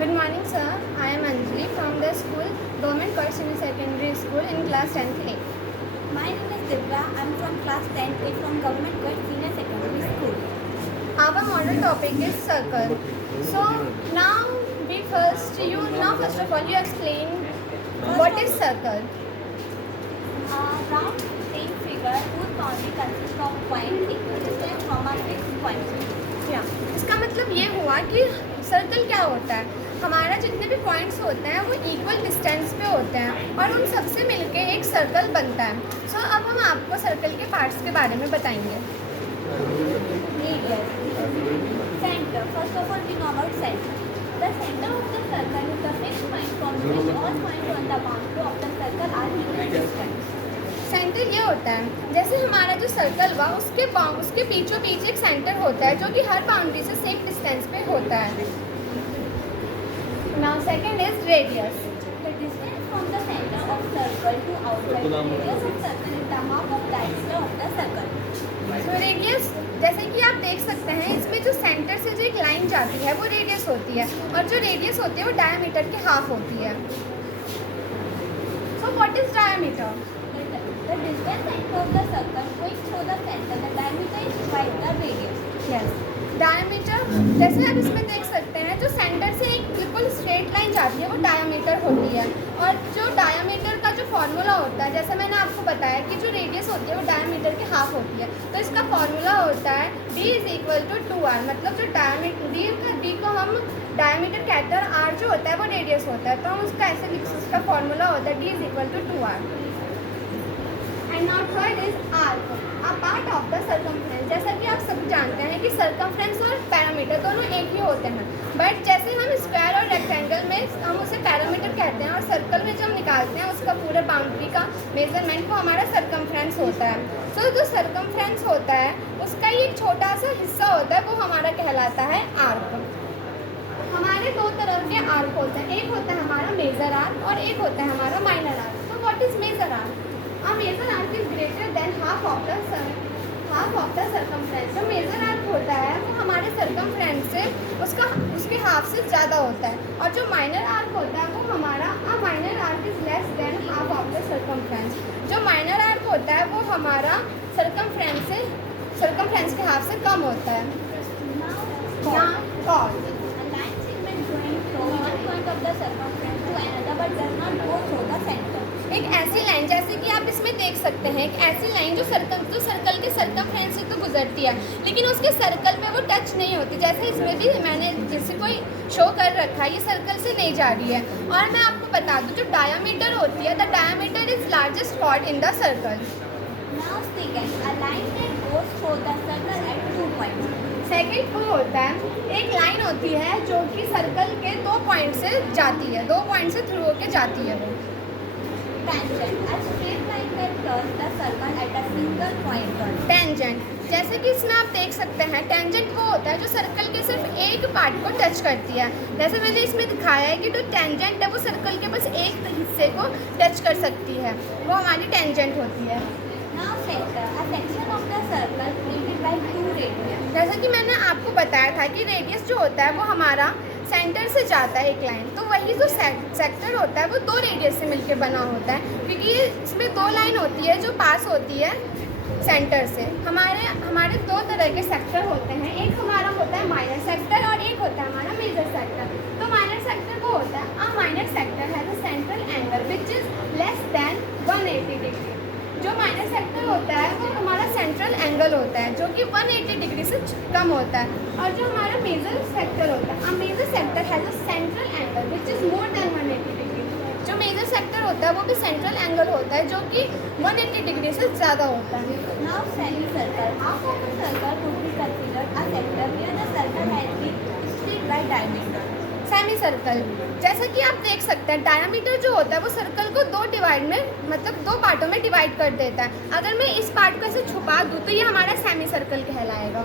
Good morning, sir. I am Anjali from the school Government College Senior Secondary School in class 10th A. My name is Divya. I'm from class 10th A from Government Girls Senior Secondary School. Our model topic is circle. So now first of all you explain what is circle. A round same figure whose boundary consists of point equal distance from a fixed point. इसका मतलब ये हुआ कि circle क्या होता है, हमारा जितने भी पॉइंट्स होते हैं वो इक्वल डिस्टेंस पे होते हैं और उन सबसे मिलके एक सर्कल बनता है. सो अब हम आपको सर्कल के पार्ट्स के बारे में बताएंगे. Radius. Center. First of all, we know about center. The center of the circle is the fixed point from which all points on the boundary of the circle are equal distance. Centre ये होता है जैसे हमारा जो circle हुआ उसके बीचों बीच एक सेंटर होता है जो कि हर बाउंड्री से सेम डिस्टेंस पे होता है. Now second is radius. The distance from the center of circle to outside radius of circle is the half of diameter of the circle. So radius जैसे कि आप देख सकते हैं इसमें जो सेंटर से जो एक लाइन जाती है वो रेडियस होती है और जो रेडियस होती है वो डायमीटर के हाफ होती है. So what is diameter? The distance center of the circle going through the center, the diameter is twice the radius. Yes, diameter जैसे आप इसमें देख सकते हैं जो सेंटर से एक बिल्कुल स्ट्रेट लाइन जाती है वो डायमीटर होती है और जो डायमीटर का जो फार्मूला होता है जैसे मैंने आपको बताया कि जो रेडियस होती है वो डायमीटर के हाफ होती है. तो इसका फार्मूला होता है d is equal to 2r. मतलब जो डायमीटर d को हम डायमीटर कहते हैं और r जो होता है वो रेडियस होता है तो हम उसका ऐसे लिख सकते, उसका फार्मूला होता है d is equal to 2r. And now third is arc, a part of the circumference. जैसा कि आप सभी जानते हैं कि सर्कमफ्रेंस और पैरामीटर दोनों एक ही होते हैं, बट जैसे हम स्क्वायर और रेक्टेंगल में हम उसे पैरामीटर कहते हैं और सर्कल में जब हम निकालते हैं उसका पूरे बाउंड्री का मेजरमेंट वो हमारा सर्कमफ्रेंस होता है. सो जो सर्कमफ्रेंस होता है उसका ही एक छोटा सा हिस्सा होता है वो हमारा कहलाता है आर्क. हमारे दो तरह के आर्क होते हैं, एक होता है हमारा मेजर आर्क और एक होता है हमारा माइनर आर्क. तो what is major arc? A major arc is greater than half of the circumference. जो मेजर आर्क होता है वो हमारे सर्कमफ्रेंस से उसके हाफ से ज़्यादा होता है और जो माइनर आर्क होता है वो हमारा minor arc is less than half of the circumference. जो माइनर आर्क होता है वो हमारा सर्कमफ्रेंस के हाफ से कम होता है. Cord. A line segment going from one point of the circumference to another but does not go through the center. एक ऐसी लाइन जैसे कि आप इसमें देख सकते हैं एक ऐसी लाइन जो सर्कल के सर्कमफ्रेंस से तो गुजरती है लेकिन उसके सर्कल में वो टच नहीं होती. जैसे इसमें भी मैंने जैसे कोई शो कर रखा है ये सर्कल से नहीं जा रही है. और मैं आपको बता दूं जो डायमीटर होती है the diameter is largest chord in the circle. Now second, a line that goes through the circle at 2 points. Second वो होता है एक लाइन होती है जो कि सर्कल के 2 पॉइंट से जाती है, 2 पॉइंट से थ्रू होके जाती है वो. Tangent, a straight line that crosses the circle at a single point. Tangent, जैसे कि इसमें आप देख सकते हैं टेंजेंट वो होता है जो सर्कल के सिर्फ एक पार्ट को टच करती है. जैसे मैंने इसमें दिखाया है कि जो टेंजेंट है वो सर्कल के बस एक हिस्से को टच कर सकती है, वो हमारी टेंजेंट होती है. Now center, a section of the circle created by 2 radius. जैसा कि मैंने आपको बताया था कि रेडियस जो होता है वो हमारा सेंटर से जाता है एक लाइन, तो वही जो सेक्टर होता है वो 2 रेडियस से मिलकर बना होता है क्योंकि इसमें 2 लाइन होती है जो पास होती है सेंटर से. हमारे 2 तरह के सेक्टर होते हैं, एक हमारा होता है माइनर सेक्टर और एक होता है हमारा मेजर सेक्टर. तो माइनर सेक्टर वो होता है a minor sector has a central angle which is less than 180 degree. जो माइनर सेक्टर होता है वो हमारा सेंट्रल एंगल होता है जो कि 180 डिग्री से कम होता है. और जो हमारा मेजर सेक्टर होता है major sector has a central angle which is more than 180 degree. जो मेजर सेक्टर होता है वो भी सेंट्रल एंगल होता है जो कि 180 डिग्री से ज़्यादा होता है. Now semicircle, half of the circle would be considered a sector where the circle has been split by diameter. Semi circle, जैसा कि आप देख सकते हैं डायमीटर जो होता है वो सर्कल को 2 पार्टों में डिवाइड कर देता है. अगर मैं इस पार्ट को ऐसे छुपा दूँ तो ये हमारा सेमी सर्कल कहलाएगा.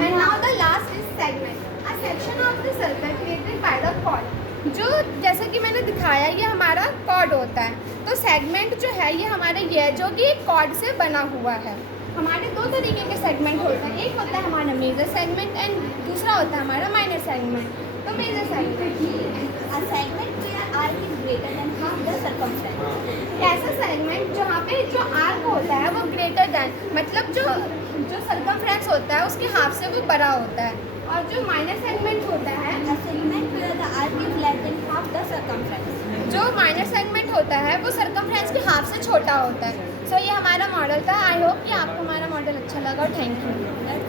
And now the last is segment, a section of the circle created by the chord. जो जैसा कि मैंने दिखाया ये हमारा कॉर्ड होता है. तो सेगमेंट जो है ये हमारा ये है जो कि कॉर्ड से बना हुआ है. हमारे 2 तरीके के सेगमेंट होते हैं, एक होता है हमारा मेजर सेगमेंट एंड दूसरा होता है हमारा माइनर सेगमेंट. तो major segment, A segment where arc is greater than half the circumference. ऐसा सेगमेंट जहाँ पे जो आर्क होता है वो ग्रेटर देन, मतलब जो सर्कमफ्रेंस होता है उसके हाफ से वो बड़ा होता है, और जो माइनर सेगमेंट होता है, A segment where the arc is less than half the circumference. जो माइनर सेगमेंट होता है वो सर्कमफ्रेंस के हाफ से छोटा होता है। सो ये हमारा मॉडल था। आई होप कि आपको हमारा मॉडल अच्छा लगा और थैंक यू।